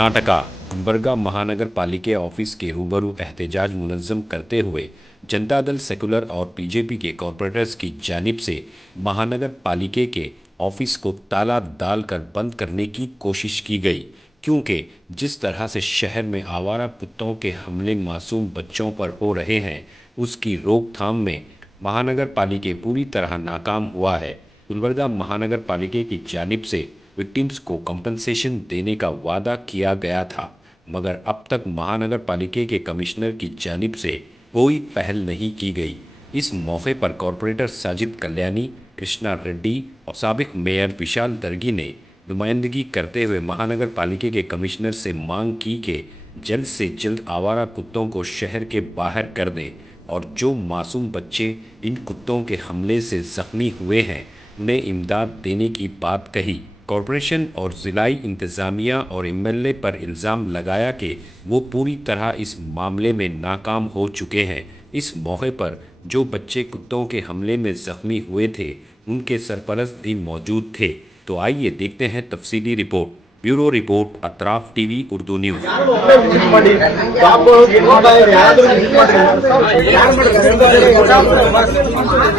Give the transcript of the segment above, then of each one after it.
कर्नाटका गुलबर्गा महानगर पालिका ऑफिस के रूबरू एहतजाज मुनज़्ज़म करते हुए जनता दल सेकुलर और बीजेपी के कॉरपोरेटर्स की जानिब से महानगर पालिका के ऑफिस को ताला डालकर बंद करने की कोशिश की गई, क्योंकि जिस तरह से शहर में आवारा कुत्तों के हमले मासूम बच्चों पर हो रहे हैं, उसकी रोकथाम में महानगर पालिका पूरी तरह नाकाम हुआ है। गुलबर्गा महानगर पालिका की जानिब से विक्टिम्स को कंपनसेशन देने का वादा किया गया था, मगर अब तक महानगर पालिका के कमिश्नर की जानिब से कोई पहल नहीं की गई। इस मौके पर कॉरपोरेटर साजिद कल्याणी, कृष्णा रेड्डी और साबिक मेयर विशाल दर्गी ने नुमाइंदगी करते हुए महानगर पालिका के कमिश्नर से मांग की कि जल्द से जल्द आवारा कुत्तों को शहर के बाहर कर दें और जो मासूम बच्चे इन कुत्तों के हमले से जख्मी हुए हैं उन्हें इमदाद देने की बात कही। कॉरपोरेशन और ज़िलाई इंतज़ामिया और एमएलए पर इल्ज़ाम लगाया कि वो पूरी तरह इस मामले में नाकाम हो चुके हैं। इस मौके पर जो बच्चे कुत्तों के हमले में ज़ख्मी हुए थे उनके सरपरस्त भी मौजूद थे। तो आइए देखते हैं तफसीली रिपोर्ट। Bureau report, Atraf TV Urdu news.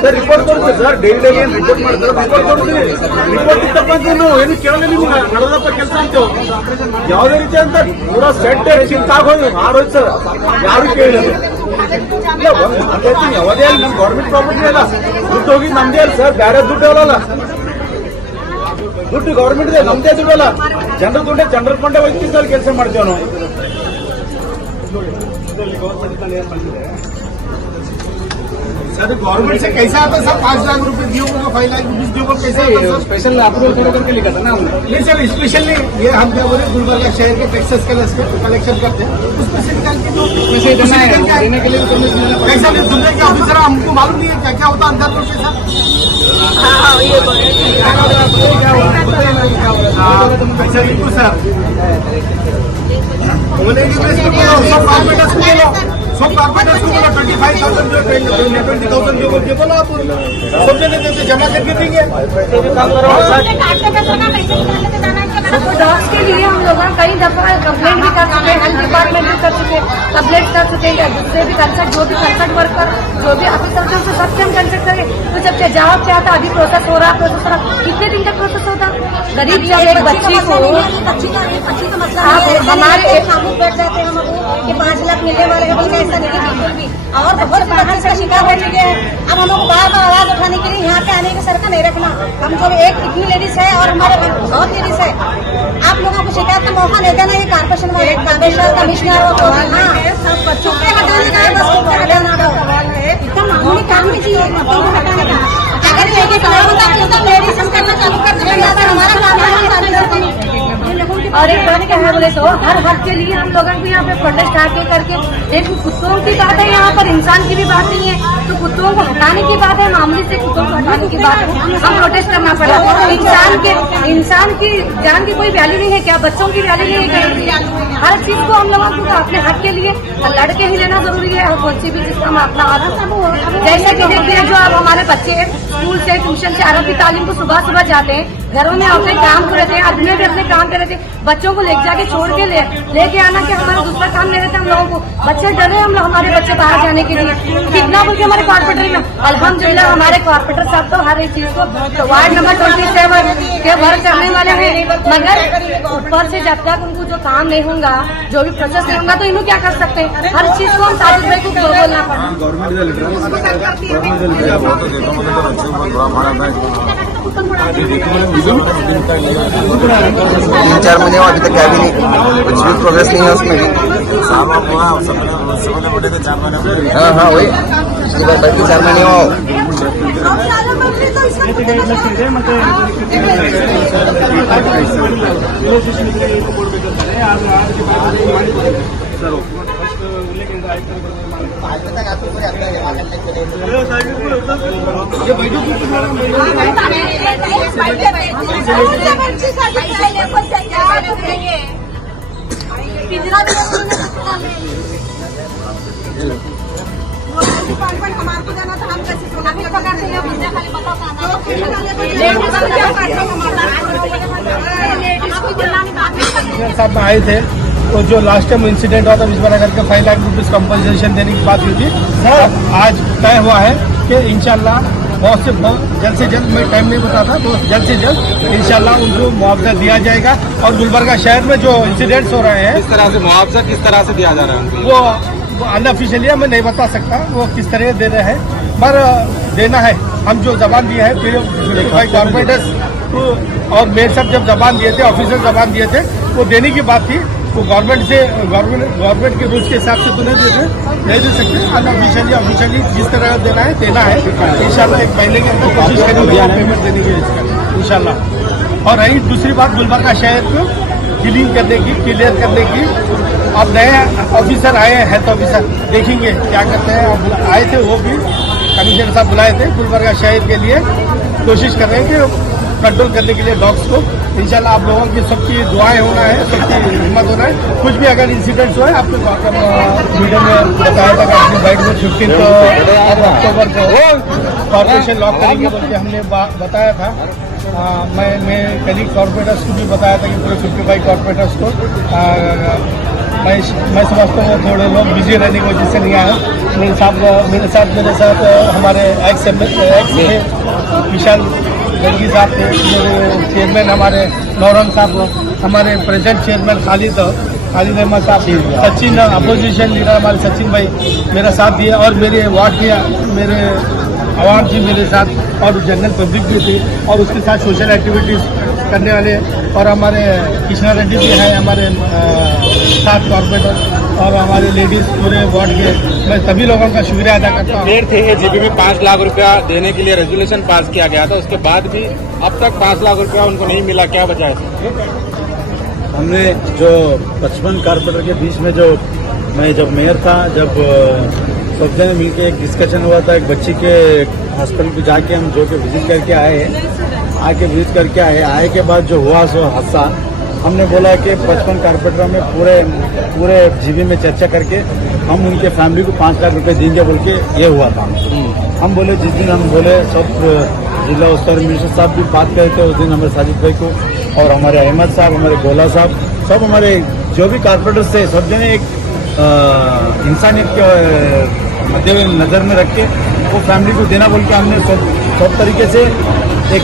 Sir report तोರಿಸಿ ಸರ್ ಡೈಲಿ ಏನು ರಿಪೋರ್ಟ್ ಮಾಡ್ತಾರೆ ರಿಪೋರ್ಟ್ ತೋರಿಸಿ ರಿಪೋರ್ಟ್ ತಪ್ಪಂತ ನೀವು ಏನು ಕೇಳಲ್ಲ ನೀವು ನಡೆದಪ್ಪ ಕೆಲಸ ಅಂತ ಯಾವುದೇ ರೀತಿ ಅಂತ ಪೂರಾ ಸೆಟ್ ಚಿಂತ ಆಗೋದು ಆರೋಯ್ತು ಸರ್ ಯಾರು ಕೇಳಿಲ್ಲ ಇಲ್ಲ ಒಂದು ಮಾತಾಡ್ತೀನಿ ಯಾವುದೇ ನಮ್ಮ ಗೌರ್ಮೆಂಟ್ ಪ್ರಾಪರ್ಟಿ ಅಲ್ಲ ದುಡ್ಡು ಹೋಗಿ ನಮ್ದೇ ಅಲ್ಲ ಸರ್ ಬೇರೆ ದುಡ್ಡು ಅಲ್ಲ ದುಡ್ಡು ಗೌರ್ಮೆಂಟ್ ಇದೆ ನಮ್ದೇ ದುಡ್ಡು ಅಲ್ಲ ಜನರ ದುಡ್ಡೇ ಜನರ ಕೊಂಡೇ ಹೋಗ್ತೀವಿ ಸರ್ ಕೆಲಸ ಮಾಡ್ತೇವೆ ನಾವು सर गवर्नमेंट से कैसा आता सर 5 लाख रुपए दियो को 5 लाख रुपए दियो को कैसे स्पेशल अप्रूवल थोड़ा करके लिखा था ना हमने नहीं सर स्पेशली ये हम क्या बोले गुलबर्गा शहर के टैक्सेस कलेक्शन करते हैं उसमें से निकाल के तो पैसे देने के लिए कैसा नहीं दुनिया के ऑफिसर हमको मालूम नहीं है क्या क्या होता अंदर में पैसा पैसा नहीं सर बोले कि सब कॉर्पोरेटर्स को बोलो सब कॉर्पोरेटर्स को बोलो 25,000 जो 20,000 जो बोलो आप सब जने देते जमा करके देंगे। डॉग्स के लिए हम लोग कई दफा कंप्लेंट भी कर चुके हैं, हेल्थ डिपार्टमेंट भी कर चुके हैं, कंप्लेंट कर चुके हैं, दूसरे भी कंसल्ट जो भी कंसल्ट वर्कर जो भी ऑफिसर थे उनसे सबसे हम कंसल्ट करें तो जब जवाब क्या था अभी प्रोसेस हो रहा कितने दिन तक प्रोसेस होता। गरीब जब एक बच्ची को हमारे सामने बैठ जाते हैं हम कि 5 लाख मिलने वाले हैं ऐसा नहीं बिल्कुल भी और बहुत बाहर का शिकार हो चुके हैं। अब हम लोग बार बार आवाज उठाने के लिए यहाँ पे आने की सरकार नहीं रखना। हम जो एक इतनी लेडीज है और हमारे बहुत लेडीज है, आप लोगों को शिकायत का मौका नहीं देना। ये कॉर्पोरेशन वाले कमिश्नर हो तो चुप्पे हटाने का है, बस चुप्पे हटाना इतना मामूली काम नहीं चाहिए हटाने का। अगर ये लेडीज हम करना चालू कर दें हमारा काम और एक बात क्या है बोले तो हर हक के लिए हम लोगों को यहाँ पे प्रोटेस्ट आके करके एक कुत्तों की बात है, यहाँ पर इंसान की भी बात नहीं है तो कुत्तों को हटाने की बात है, मामले से कुत्तों को हटाने की बात है। हम प्रोटेस्ट करना पड़ा। इंसान की जान की कोई वैल्यू नहीं है क्या, बच्चों की वैल्यू नहीं है क्या? हर चीज को हम लोगों को अपने हक के लिए लड़के ही लेना जरूरी है और कौन सी भी चीज का अपना जैसे कि देखिए जो अब हमारे बच्चे स्कूल से ट्यूशन से अरबी तालीम को सुबह सुबह जाते हैं, घरों में अपने काम को रहते हैं, आदमी भी अपने काम कर रहे थे, बच्चों को लेके जाके छोड़ के लेके आना कि हमारा दूसरा काम नहीं रहता। हम लोगों को बच्चे डरे हम लोग हमारे बच्चे बाहर जाने के लिए कितना बोल के हमारे कॉर्पोरेटर में अल्हम्दुलिल्लाह हमारे कॉर्पोरेटर साहब तो हर एक चीज को तो वार्ड नंबर 27 के वर्क करने वाले हैं, मगर ऊपर से जब तक उनको जो काम नहीं होगा जो भी प्रोसेस नहीं होगा तो इन्हों क्या कर सकते हैं। हर चीज को हम साजिद भाई को बोलना पड़ा। 3-4 महीने हुआ अभी तक क्या भी नहीं, कुछ भी प्रोग्रेस नहीं है उसमें भी। हाँ हाँ वही उसके बाद 4 महीने हुआ हमारे को देना था हम कैसे साहब में आए थे तो जो लास्ट टाइम इंसिडेंट हुआ था विस्मा नगर के 5 लाख रुपीज कंपनसेशन देने की बात हुई थी। अब आज तय हुआ है कि इंशाल्लाह बहुत जल्द से जल्द, मैं टाइम नहीं बताता, तो जल्द से जल्द इंशाल्लाह उनको मुआवजा दिया जाएगा। और गुलबर्गा शहर में जो इंसिडेंट्स हो रहे हैं, किस तरह से मुआवजा किस तरह से दिया जा रहा है वो अनऑफिशियली मैं नहीं बता सकता वो किस तरह दे रहे हैं, पर देना है। हम जो जबान दिया है फिर कॉर्पोरेटर्स और मेयर साहब जब जबान दिए थे, ऑफिसर जबान दिए थे, वो देने की बात थी। वो गवर्नमेंट के रूल्स के हिसाब से तो नहीं दे सकते। अनऑफिशियली ऑफिशियली जिस तरह देना है इंशाल्लाह 1 महीने के अंदर कोशिश करेंगे पेमेंट देने की इंशाल्लाह। और रही दूसरी बात गुलबर्गा शहर को क्लीन करने की, क्लियर करने की, अब नए ऑफिसर आए हैं, हेल्थ ऑफिसर, देखेंगे क्या करते हैं। अब आए थे वो भी कमिश्नर साहब बुलाए थे गुलबर्गा शहर के लिए, कोशिश कर रहे हैं कि कंट्रोल करने के लिए डॉग्स को। इंशाल्लाह आप लोगों की सबकी दुआएं होना है, सबकी हिम्मत होना है। कुछ भी अगर इंसिडेंट्स हुए आपको मीडिया में बताया था कि अपनी बाइक में 15 अक्टूबर को कॉर्पोरेशन लॉक करेंगे बोल के हमने बताया था। मैं कल कॉर्पोरेटर्स को भी बताया था कि पूरे 55 कॉर्पोरेटर्स को मैं समझता हूँ थोड़े लोग बिजी रहने की वजह से नहीं आए। मेरे साथ हमारे एक्स विशाल जंगी साहब थे, मेरे चेयरमैन हमारे नौरंग साहब, हमारे प्रेजेंट चेयरमैन खालिद अहमद साहब, सचिन अपोजिशन लीडर हमारे सचिन भाई मेरा साथ दिए, और मेरे वार्ड के मेरे अवाम जी मेरे साथ, और जनरल पब्लिक भी थी, और उसके साथ सोशल एक्टिविटीज़ करने वाले, और हमारे कृष्णा रेड्डी भी हैं हमारे साथ कॉर्पोरेटर, और हमारे लेडीज पूरे वार्ड के। मैं सभी लोगों का शुक्रिया अदा करता हूँ। देर थे एजीपी में 5 लाख रुपया देने के लिए रेजोल्यूशन पास किया गया था, उसके बाद भी अब तक 5 लाख रुपया उनको नहीं मिला, क्या वजह है? हमने जो 55 कारपोरेटर के बीच में मैं जब मेयर था, जब सब जने मिलकर एक डिस्कशन हुआ था, एक बच्ची के हॉस्पिटल पे जाके हम जो के विजिट करके आए के बाद जो हुआ सो हादसा, हमने बोला कि 55 कारपोरेटर में पूरे जीबी में चर्चा करके हम उनके फैमिली को 5 लाख रुपए देंगे बोल के ये हुआ था। हम बोले जिस दिन हम बोले सब जिला स्तर मिनिस्टर साहब भी बात करे थे, उस दिन हमारे साजिद भाई को और हमारे अहमद साहब, हमारे गोला साहब, सब हमारे जो भी कारपोरेटर्स थे, सब जने एक इंसानियत के मध्य नजर में रख के वो फैमिली को देना बोल के हमने सब तरीके से एक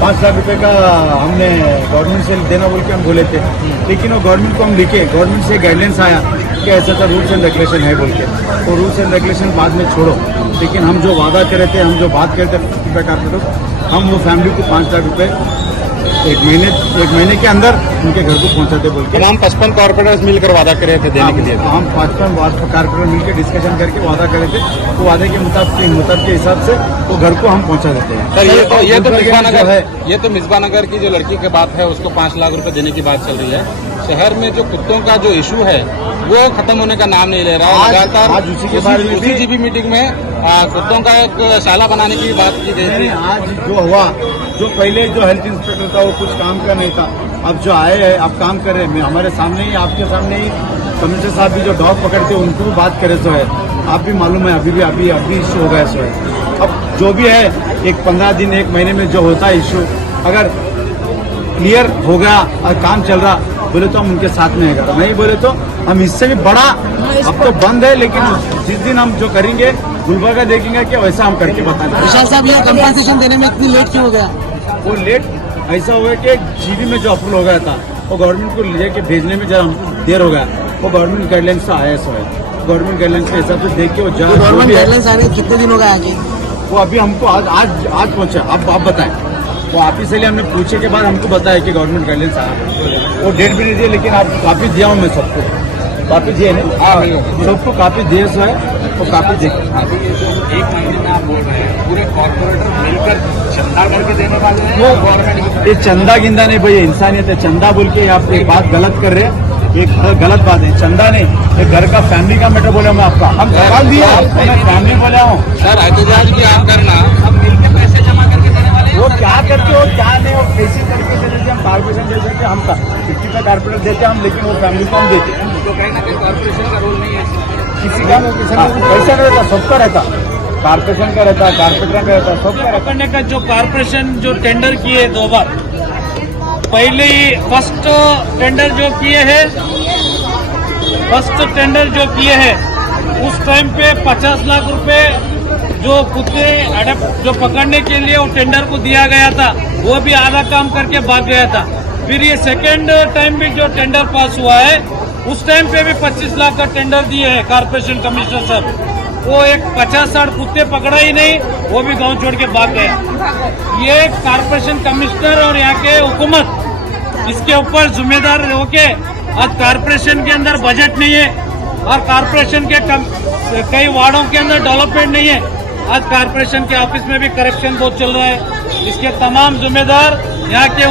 5 लाख रुपए का हमने गवर्नमेंट से देना बोल के हम बोले थे। लेकिन वो गवर्नमेंट को हम लिखे, गवर्नमेंट से गाइडलाइंस आया कि ऐसा रूल्स एंड रेगुलेशन है बोल के, वो रूल्स एंड रेगुलेशन बाद में छोड़ो। लेकिन हम जो वादा करे थे, हम जो बात करे थे 50 रुपये कारपोरेटर, हम वो फैमिली को 5 लाख रुपए एक महीने के अंदर उनके घर को पहुंचाते बोल के हम 55 कॉर्पोरेटर्स मिलकर वादा करे थे देने के लिए। हम 55 कारपोरेटर मिलकर डिस्कशन करके वादा करे थे, वो वादे के मुताबिक के हिसाब से वो घर को हम पहुंचा देते हैं। सर ये तो मिसबा नगर की जो लड़की की बात है उसको 5 लाख रुपए देने की बात चल रही है। शहर में जो कुत्तों का जो इशू है वो खत्म होने का नाम नहीं ले रहा है। लगातार आज उसी के बारे में उसी जीबी मीटिंग में कुत्तों का एक शाला बनाने की बात की गई थी। आज जो हुआ, जो पहले जो हेल्थ इंस्पेक्टर था वो कुछ काम का नहीं था, अब जो आए हैं अब काम कर रहे हैं। हमारे सामने ही, आपके सामने ही कमिश्नर साहब भी जो डॉग पकड़ते हैं उनको भी बात करे सो है। आप भी मालूम है अभी इश्यू हो गया सो है। अब जो भी है एक 15 दिन 1 महीने में जो होता है इश्यू, अगर क्लियर हो गया और काम चल रहा बोले तो हम उनके साथ में है, नहीं बोले तो हम इससे भी बड़ा, अब तो बंद है लेकिन जिस दिन हम जो करेंगे गुलबर्गा देखेंगे कि वैसा हम करके बताएंगे। विशाल साहब, ये कंपनसेशन देने में इतनी लेट क्यों हो गया? वो लेट ऐसा हुआ कि जीबी में जो अप्रूवल हो गया था वो गवर्नमेंट को लेके भेजने में जरा देर हो गया। वो गवर्नमेंट गाइडलाइंस का आया सो है, गवर्नमेंट गाइडलाइंस के हिसाब से देख के वो गवर्नमेंट गाइडलाइंस आने कितने दिन हो गए आगे? वो अभी हमको आज पहुंचा। आप बताएं, वो ऑफिशियली हमने पूछे के बाद हमको बताया कि गवर्नमेंट गाइडलाइंस आया। वो डेट भी नहीं दिए लेकिन आप काफी दिया हूँ मैं सबको, काफी दिए नहीं सबको काफी दिए सो है, वो काफी देख। 1 महीने में आप बोल रहे हैं पूरे कॉर्पोरेटर मिलकर चंदा करके देने वाले हैं वो गवर्नमेंट। ये चंदा गिंदा नहीं भाई, इंसानियत है। चंदा बोल के आप एक बात गलत कर रहे हैं, एक गलत बात है। चंदा नहीं, एक घर का फैमिली का मैटर बोले मैं आपका, हम सवाल दिया फैमिली बोले हूँ सर। एहतजाज भी आप करना, सब मिलकर पैसे जमा करके देने वाले हैं। वो क्या करते हो क्या नहीं, वो कैसी तरीके से देते हम कारपोरेशन दे देते हम 50 का कारपोरेटर देते हम, लेकिन वो फैमिली को हम देते तो कहीं ना कहीं कॉर्पोरेशन का रोल नहीं है किसी का। पैसा नहीं रहता, सबका रहता, कारपोरेशन का रहता है, कारपेंटर का रहता है, सबका रहता पकड़ने का जो कारपोरेशन जो टेंडर किए 2 बार, पहले ही फर्स्ट टेंडर जो किए हैं उस टाइम पे 50 लाख रुपए जो कुत्ते जो पकड़ने के लिए वो टेंडर को दिया गया था, वो भी आधा काम करके भाग गया था। फिर ये सेकेंड टाइम भी जो टेंडर पास हुआ है उस टाइम पे भी 25 लाख का टेंडर दिए है कारपोरेशन कमिश्नर साहब। वो एक 50-60 कुत्ते पकड़ा ही नहीं, वो भी गांव छोड़ के भाग गया। ये कारपोरेशन कमिश्नर और यहाँ के हुकूमत इसके ऊपर जिम्मेदार होके आज कारपोरेशन के अंदर बजट नहीं है और कारपोरेशन के कई वार्डों के अंदर डेवलपमेंट नहीं है। आज कारपोरेशन के ऑफिस में भी करप्शन बहुत चल रहा है। इसके तमाम जिम्मेदार यहाँ के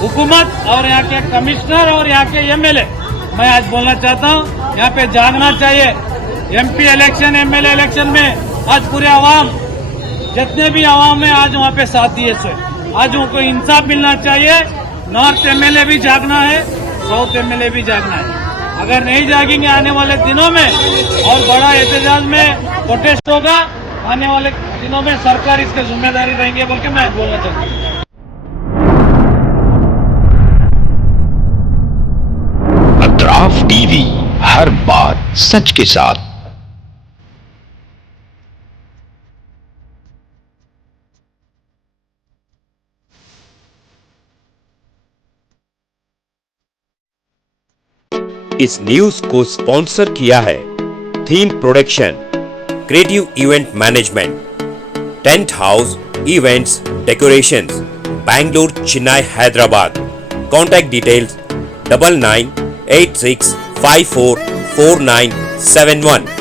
हुकूमत और यहाँ के कमिश्नर और यहाँ के एमएलए। मैं आज बोलना चाहता हूँ यहाँ पे जागना चाहिए। एमपी इलेक्शन, एमएलए इलेक्शन में आज पूरे आवाम, जितने भी आवाम है आज वहाँ पे साथ दिए से आज उनको इंसाफ मिलना चाहिए। नॉर्थ एमएलए भी जागना है, साउथ एमएलए भी जागना है। अगर नहीं जागेंगे आने वाले दिनों में और बड़ा एहतजाज में प्रोटेस्ट होगा, आने वाले दिनों में सरकार इसकी जिम्मेदारी रहेंगे बोल के मैं बोलना चाहता हूँ। अतराफ टीवी, हर बात सच के साथ। इस न्यूज को स्पॉन्सर किया है theme production, creative event management, tent house events decorations, Bangalore, Chennai, Hyderabad. Contact details 9986544971।